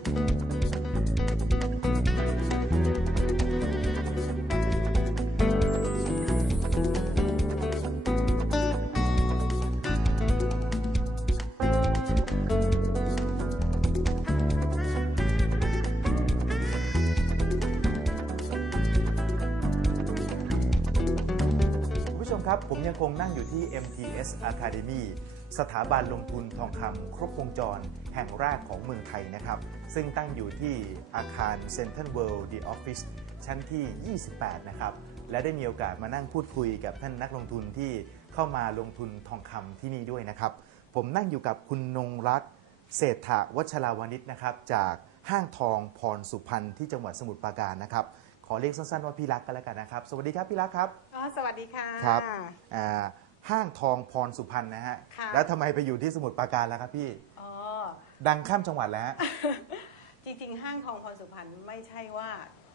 คุณผู้ชมครับผมยังคงนั่งอยู่ที่ MTS Academy สถาบันลงทุนทองคำครบวงจรแห่งแรกของเมืองไทยนะครับ ซึ่งตั้งอยู่ที่อาคาร Central World The Office ชั้นที่ 28 นะครับ และได้มีโอกาสมานั่งพูดคุยกับท่านนักลงทุนที่เข้ามาลงทุนทองคำที่นี่ด้วยนะครับ ผมนั่งอยู่กับคุณนงรักษ์เศรษฐาวัชราวานิชนะครับ จากห้างทองพรสุพรรณที่จังหวัดสมุทรปราการนะครับขอเรียกสั้นๆว่าพี่รักกันแล้วกันนะครับ สวัสดีครับพี่รักครับ อ๋อ สวัสดีค่ะ ครับ อ่า ห้างทองพรสุพรรณนะฮะ ค่ะ แล้วทำไมไปอยู่ที่สมุทรปราการแล้วครับพี่ อ๋อ ดังข้ามจังหวัดแล้วฮะ จริงๆ ห้างทองพรสุพรรณไม่ใช่ว่า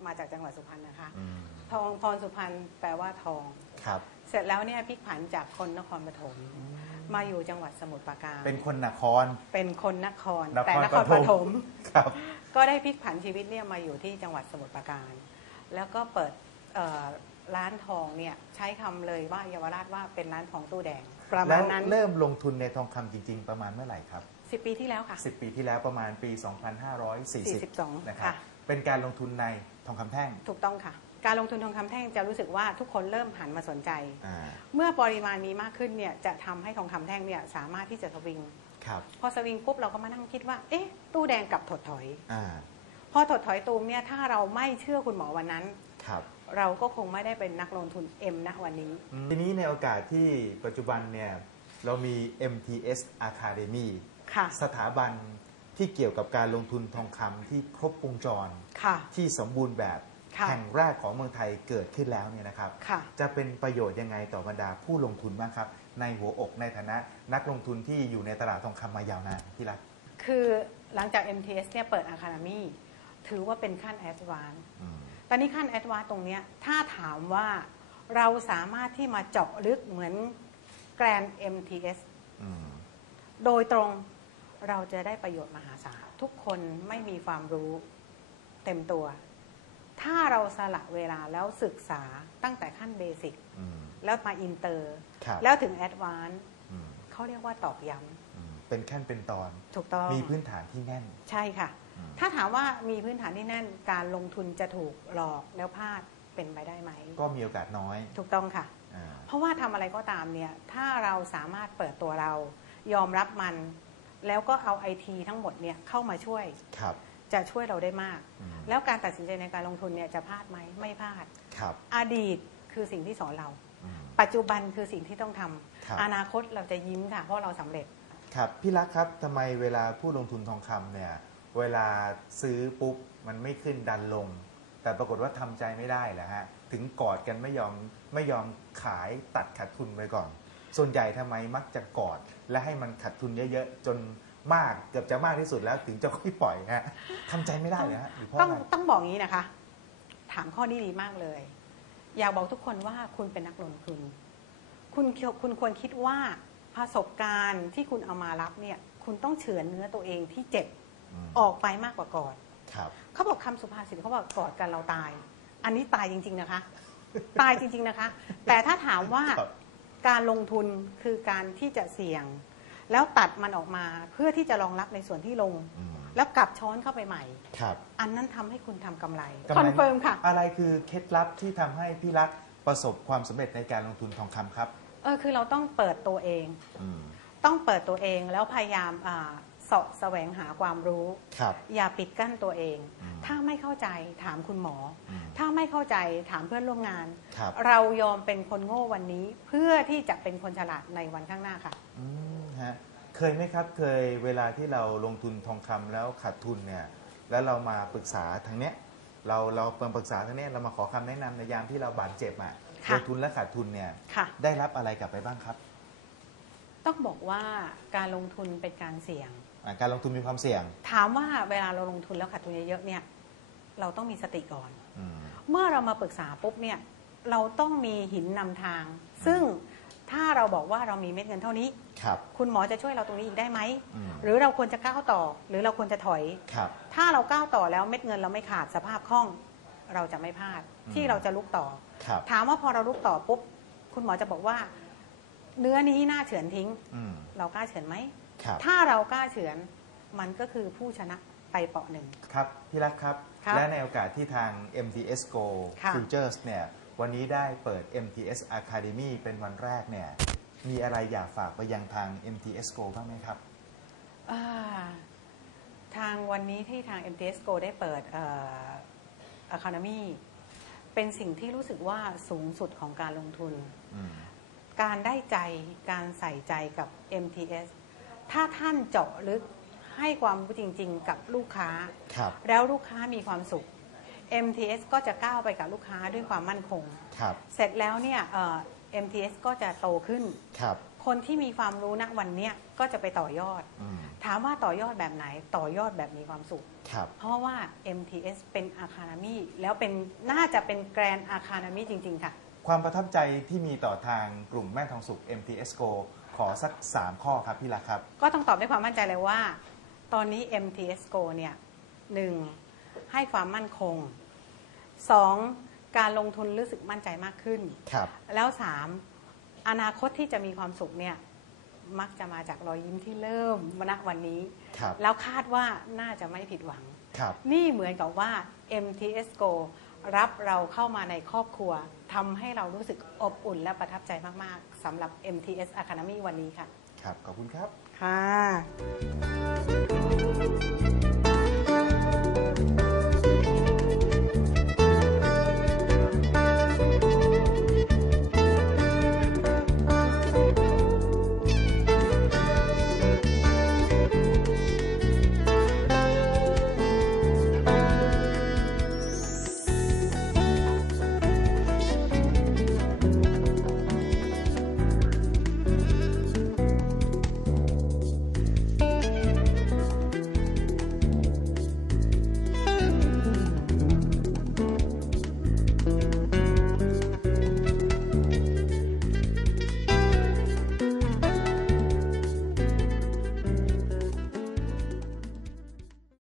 มาจากจังหวัดสุพรรณนะคะ อืมทองพรสุพรรณแปลว่าทอง ครับ เสร็จแล้วเนี่ยพลิกผันจากคนนครปฐมมาอยู่จังหวัดสมุทรปราการ เป็นคนนคร เป็นคนนคร นครแต่นครปปฐฐม ม ครับ ก็ได้พลิกผันชีวิตเนี่ยมาอยู่ที่จังหวัดสมุทรปราการ แล้วก็เปิดเอ่อ ร้านทองเนี่ยใช้คำเลยว่าเยาวราชว่าเป็นร้านทองตู้แดง ประมาแล้ณวนั้นเริ่มลงทุนในทองคำจริง ๆ ประมาณเมื่อไหร่ครับ สิบปีที่แล้วค่ะ 10 ปีที่แล้วประมาณปี 2540 42 นะครับ ค่ะ เป็นการลงทุนในทองคำแท่งถูกต้องค่ะ การลงทุนทองคำแท่งจะรู้สึกว่าทุกคนเริ่มหันมาสนใจ อ่าเมื่อปริมาณมีมากขึ้นเนี่ยจะทำให้ทองคำแท่งเนี่ยสามารถที่จะสวิง ครับพอสวิงปุ๊บเราก็มานั่งคิดว่า เอ๊ะ ตู้แดงกลับถดถอย อ่าพอถดถอยตูมเนี่ยถ้าเราไม่เชื่อคุณหมอวันนั้น ครับ เราก็คงไม่ได้เป็นนักลงทุน M ณวันนี้ ทีนี้ในโอกาสที่ปัจจุบันเนี่ยเรามี MTS Academy ค่ะสถาบันที่เกี่ยวกับการลงทุนทองคำที่ครบวงจร ค่ะ ที่สมบูรณ์แบบค่ะแห่งแรกของเมืองไทยเกิดขึ้นแล้วเนี่ยนะครับ ค่ะ จะเป็นประโยชน์ยังไงต่อบรรดาผู้ลงทุนบ้างครับ ในหัวอกในฐานะนักลงทุนที่อยู่ในตลาดทองคำมายาวนานที่รัก คือหลังจาก MTS เนี่ยเปิด Academy ถือว่าเป็นขั้น Advance อืม ตอนนี้ขั้น Advance ตรงเนี้ยถ้าถามว่าเราสามารถที่มาเจาะลึกเหมือนแกรน MTS อืมโดยตรงเราจะได้ประโยชน์มหาศาลทุกคนไม่มีความรู้เต็มตัว ถ้าเราสละเวลาแล้วศึกษาตั้งแต่ขั้นเบสิกอืมแล้วมาอินเตอร์ครับแล้วถึงแอดวานซ์อืมเขาเรียกว่าตอกย้อืมเป็นขั้นเป็นตอนำถูกต้อง มีพื้นฐานที่แน่น ใช่ค่ะอืม ถ้าถามว่ามีพื้นฐานที่แน่นการลงทุนจะถูกหลอกแล้วพลาดเป็นไปได้ไหม ก็มีโอกาสน้อย ถูกต้องค่ะอ่าเพราะว่าทำอะไรก็ตามเนี่ย ถ้าเราสามารถเปิดตัวเรา ยอมรับมัน แล้วก็เอาไอทีทั้งหมดเนี่ยเข้ามาช่วยครับจะช่วยเราได้มากอืมแล้วการตัดสินใจในการลงทุนเนี่ยจะพลาดไหมไม่พลาดครับอดีตคือสิ่งที่สอนเราอืมปัจจุบันคือสิ่งที่ต้องทำครับอนาคตเราจะยิ้มค่ะ เพราะเราสำเร็จ ครับพี่รักครับทำไมเวลาผู้ลงทุนทองคำเนี่ย เวลาซื้อปุ๊บมันไม่ขึ้นดันลง แต่ปรากฏว่าทำใจไม่ได้แหละฮะถึงกอดกันไม่ยอมไม่ยอมขายตัดขาดทุนไปก่อน ส่วนใหญ่ทำไมมักจะกอด และให้มันขาดทุนเยอะๆจนมากเกือบจะมากที่สุดแล้วถึงจะค่อยปล่อยฮะทำใจไม่ได้เลยฮะต้องต้องบอกงี้นะคะ ถามข้อนี้ดีมากเลย อยากบอกทุกคนว่าคุณเป็นนักลงทุนคุณคุณควรคิดว่าประสบการณ์ที่คุณเอามารับเนี่ย คุณต้องเฉือนเนื้อตัวเองที่เจ็บ อืมออกไปมากกว่ากอดครับ เขาบอกคำสุภาษิตเขาบอกกอดกันเราตาย อันนี้ตายจริง ๆนะคะ ตายจริง ๆนะคะ แต่ถ้าถามว่าครับการลงทุนคือการที่จะเสี่ยง แล้วตัดมันออกมาเพื่อที่จะรองรับในส่วนที่ลง อืมแล้วกลับช้อนเข้าไปใหม่ ครับอันนั้นทำให้คุณทำกำไรกำไรคอนเฟิร์มค่ะ อะไรคือเคล็ดลับที่ทำให้พี่รักประสบความสำเร็จในการลงทุนทองคำครับเออคือเราต้องเปิดตัวเอง อืม ต้องเปิดตัวเองแล้วพยายามอ่า เสาะแสวงหาความรู้ ครับ อย่าปิดกั้นตัวเอง อืมถ้าไม่เข้าใจถามคุณหมอ อืมถ้าไม่เข้าใจถามเพื่อนร่วมงาน ครับ เรายอมเป็นคนโง่วันนี้ เพื่อที่จะเป็นคนฉลาดในวันข้างหน้าค่ะ อืมฮะเคยไหมครับเคยเวลาที่เราลงทุนทองคำแล้วขาดทุนเนี่ยแล้วเรามาปรึกษาทางเนี้ยเราเราเปิดปรึกษาทางเนี้ยเรามาขอคำแนะนำในยามที่เราบาดเจ็บอะค่ะ ลงทุนและขาดทุนเนี่ยค่ะ ได้รับอะไรกลับไปบ้างครับ ต้องบอกว่าการลงทุนเป็นการเสี่ยง อ่าการลงทุนมีความเสี่ยงถามว่าเวลาเราลงทุนแล้วขาดทุนเยอะๆเนี่ยเราต้องมีสติก่อน อืม เมื่อเรามาปรึกษาปุ๊บเนี่ยเราต้องมีหินนำทาง ซึ่งถ้าเราบอกว่าเรามีเม็ดเงินเท่านี้ ครับ คุณหมอจะช่วยเราตรงนี้อีกได้ไหม อืม หรือเราควรจะก้าวต่อ หรือเราควรจะถอย ครับ ถ้าเราก้าวต่อแล้วเม็ดเงินเราไม่ขาดสภาพคล่อง เราจะไม่พลาดอืม ที่เราจะลุกต่อ ครับ ถามว่าพอเราลุกต่อปุ๊บ คุณหมอจะบอกว่า เนื้อนี้น่าเฉือนทิ้ง อืม เรากล้าเฉือนไหม ครับถ้าเรากล้าเฉือนมันก็คือผู้ชนะไปเปาะหนึ่ง ครับพี่รักครับ ครับและในโอกาสที่ทาง MTS Go ค่ะ Futures เนี่ยวันนี้ได้เปิด MTS Academy เป็นวันแรกเนี่ยมีอะไรอยากฝากไปยังทาง MTS Go บ้างไหมครับ อ่าทางวันนี้ที่ทาง MTS Go ได้เปิดเอ่อ Economy เป็นสิ่งที่รู้สึกว่าสูงสุดของการลงทุน อืม การได้ใจการใส่ใจกับ MTS ถ้าท่านเจาะลึกให้ความรู้จริง ๆ กับลูกค้า ครับ แล้วลูกค้ามีความสุข MTS ก็จะก้าวไปกับลูกค้าด้วยความมั่นคง ครับ เสร็จแล้วเนี่ยเอ่อ MTS ก็จะโตขึ้น ครับ คนที่มีความรู้ณวันเนี้ยก็จะไปต่อยอด อืม ถามว่าต่อยอดแบบไหนต่อยอดแบบมีความสุข ครับ เพราะว่า MTS เป็นอาคา a มีแล้วเป็นน่าจะเป็นแกรนอาคา a มีจริง ๆ ค่ะ ความประทับใจที่มีต่อทางกลุ่มแม่ทองสุข MTS Go ขอสัก 3 ข้อครับพี่รักครับ ก็ต้องตอบด้วยความมั่นใจเลยว่า ตอนนี้ MTS Go เนี่ยหนึ่งให้ความมั่นคงสองการลงทุนรู้สึกมั่นใจมากขึ้น ครับ แล้วสามอนาคตที่จะมีความสุขเนี่ยมักจะมาจากรอยยิ้มที่เริ่มณวันนี้ ครับ แล้วคาดว่าน่าจะไม่ผิดหวัง ครับ นี่เหมือนกับว่า MTS Go รับเราเข้ามาในครอบครัวทำให้เรารู้สึกอบอุ่นและประทับใจมากๆสำหรับ MTS Academy วันนี้ค่ะ ครับ ขอบคุณครับ ค่ะ